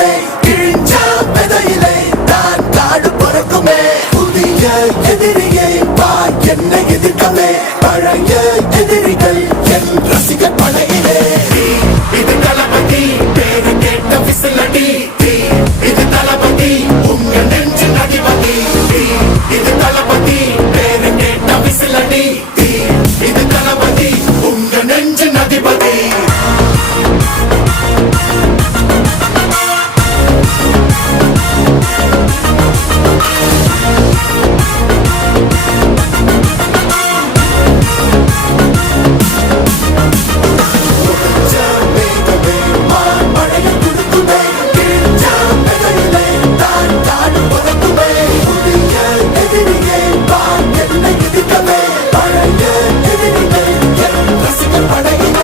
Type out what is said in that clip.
பிறக்குமே, கிழிஞ்ச விதையிலே தான் காடு பிறக்குமே. புதிய எதிரியை வா என்னை எதிர்க்கவே, பழைய எதிரிகள் என் ரசிகர் படை.